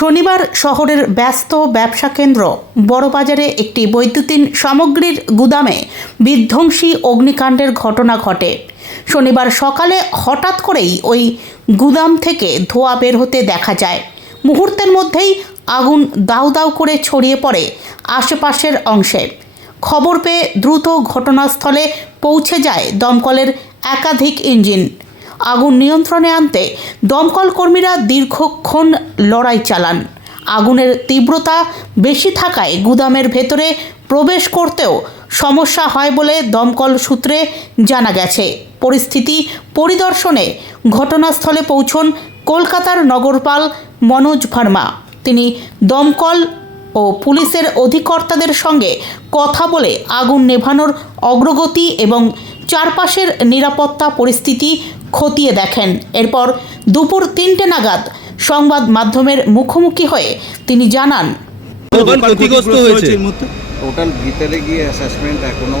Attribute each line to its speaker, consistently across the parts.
Speaker 1: শনিবার শহরের ব্যস্ত ব্যবসা কেন্দ্র বড়বাজারে একটি বৈদ্যুতিন সামগ্রীর গুদামে বিধ্বংসী অগ্নিকাণ্ডের ঘটনা ঘটে। শনিবার সকালে হঠাৎ করেই ওই গুদাম থেকে ধোঁয়া বের হতে দেখা যায়। মুহূর্তের মধ্যেই আগুন দাউ দাউ করে ছড়িয়ে পড়ে আশেপাশের অংশে। খবর পেয়ে দ্রুত ঘটনাস্থলে পৌঁছে যায় দমকলের একাধিক ইঞ্জিন। আগুন নিয়ন্ত্রণে আনতে দমকল কর্মীরা দীর্ঘক্ষণ লড়াই চালান। আগুনের তীব্রতা বেশি থাকায় গুদামের ভেতরে প্রবেশ করতেও সমস্যা হয় বলে দমকল সূত্রে জানা গেছে। পরিস্থিতি পরিদর্শনে ঘটনাস্থলে পৌঁছন কলকাতার নগরপাল মনোজ ভার্মা। তিনি দমকল ও পুলিশের অধিকর্তাদের সঙ্গে কথা বলে আগুন নেভানোর অগ্রগতি এবং চারপাশের নিরাপত্তা পরিস্থিতি খতিয়ে দেখেন। এরপর দুপুর তিনটে নাগাদ সংবাদ মাধ্যমের মুখোমুখি হয়ে তিনি জানান
Speaker 2: ক্ষতিগ্রস্ত হয়েছে।
Speaker 3: টোটাল ভিতরে গিয়ে অ্যাসেসমেন্ট এখনও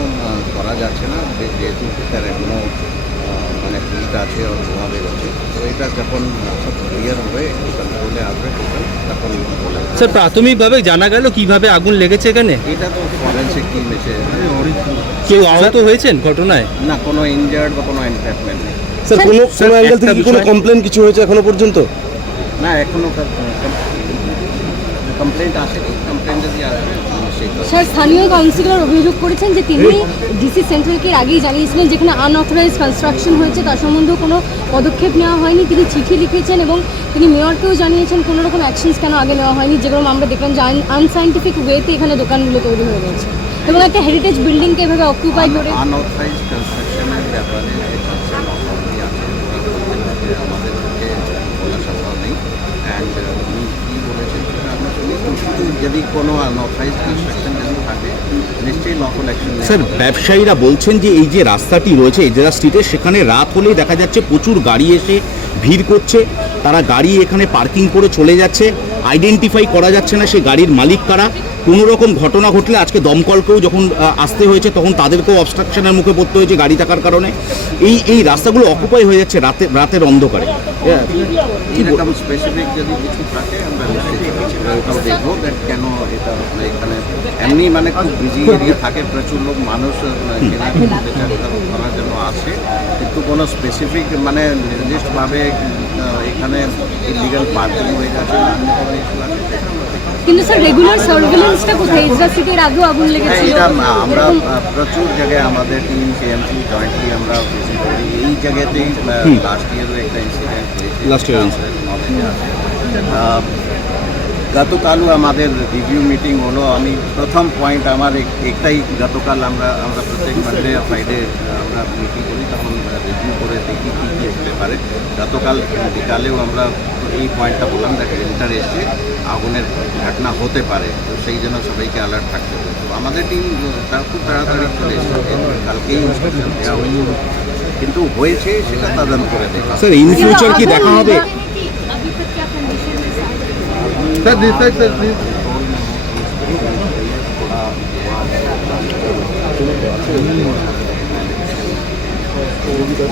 Speaker 3: করা যাচ্ছে না। যেহেতু তার এখনও মানে হিট আছে ধোঁয়া বেরোচ্ছে তো এটা যখন ক্লিয়ার হবে কন্ট্রোলে আসবে টোটাল তখন বলে
Speaker 2: স্যার প্রাথমিকভাবে জানা গেল কীভাবে আগুন লেগেছে এখানে?
Speaker 3: এটা তো ফরেন্সিক টিম এসে
Speaker 2: কেউ আহত হয়েছেন ঘটনায়?
Speaker 3: না কোনো ইনজার্ড বা কোনো এনক্যাপমেন্ট নেই।
Speaker 4: স্যার কোনো কোনো অ্যাঙ্গেল থেকে কি কোনো কমপ্লেন কিছু হয়েছে এখনও পর্যন্ত?
Speaker 3: না এখনও কমপ্লেন্ট আসেনি। কমপ্লেন্ট যদি আসবে
Speaker 5: স্যার স্থানীয় কাউন্সিলর অভিযোগ করেছেন যে তিনি ডিসি সেন্ট্রালকে আগেই জানিয়েছিলেন যেখানে আনঅথরাইজ কনস্ট্রাকশন হয়েছে তার সম্বন্ধেও কোনো পদক্ষেপ নেওয়া হয়নি। তিনি চিঠি লিখেছেন এবং তিনি মেয়রকেও জানিয়েছেন কোনো রকম অ্যাকশনস কেন আগে নেওয়া হয়নি। যেগুলো আমরা দেখলাম যে আনসাইন্টিফিক ওয়েতে এখানে দোকানগুলো তৈরি হয়ে গেছে। এবং একটা হেরিটেজ বিল্ডিংকে এভাবে অকুপাই করে
Speaker 3: আনঅথরাইজ কনস্ট্রাকশনের ব্যাপারে যে কনসার্ন অথরিটি আছে যে আমাদেরকে বলা সম্ভব নেই অ্যান্ড উনি কী বলেছেন সেটা আমরা শুনি কিন্তু যদি কোনো আনঅথরাইজ কনস্ট্রাকশন যদি থাকে নিশ্চয়ই লফুল অ্যাকশন
Speaker 6: স্যার ব্যবসায়ীরা বলছেন যে এই যে রাস্তাটি রয়েছে এজেরা স্ট্রিটে সেখানে রাত হলেই দেখা যাচ্ছে প্রচুর গাড়ি এসে ভিড় করছে। তারা গাড়ি এখানে পার্কিং করে চলে যাচ্ছে। আইডেন্টিফাই করা যাচ্ছে না সে গাড়ির মালিক কারা। কোনো রকম ঘটনা ঘটলে আজকে দমকলকেও যখন আসতে হয়েছে তখন তাদেরকেও অবস্ট্রাকশনের মুখে পড়তে হয়েছে গাড়ি থাকার কারণে। এই এই রাস্তাগুলো অকুপাই হয়ে যাচ্ছে রাতে রাতের অন্ধকারে।
Speaker 3: মানে এখানে এমনি মানে খুব বিজি এরিয়া থাকে প্রচুর লোক মানুষ করার জন্য আসে। কিন্তু কোনো স্পেসিফিক মানে নির্দিষ্টভাবে এখানে ইলিগাল পার্কিং হয়ে গেছে
Speaker 5: কিন্তু স্যার রেগুলার সার্ভেলেন্সটা কোথায়? ইজরা সিটির আগেও আগুন
Speaker 3: হ্যাঁ,
Speaker 5: লেগেছিল।
Speaker 3: আমরা প্রচুর জায়গায় আমাদের টিম সিএমসি জয়েন্টলি আমরা এই জায়গাতেই লাস্ট ইয়ারও একটা ইনসিডেন্ট আছে। আহ, গতকালও আমাদের রিভিউ মিটিং হলো। আমি প্রথম পয়েন্ট আমার একটাই গতকাল আমরা আমরা প্রত্যেক মানডে ফ্রাইডে আমরা মিটিং করি তখন দেখি কী কী হতে পারে। গতকাল বিকালেও আমরা এই পয়েন্টটা বললাম দেখে ইন্টার এসে আগুনের ঘটনা হতে পারে তো সেই জন্য সবাইকে অ্যালার্ট থাকতে হবে। তো আমাদের টিম তার খুব তাড়াতাড়ি চলে এসেছে কালকেই ইনস্ট্রাকশন দেওয়া হয়েছে কিন্তু হয়েছে সেটা তদন্ত করে দেখা।
Speaker 6: স্যার ইন ফিউচার কি দেখা হবে?
Speaker 3: 여기다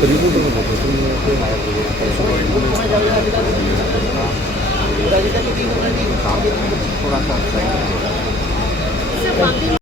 Speaker 3: 그리고 이거 뭐 대통령한테 말하고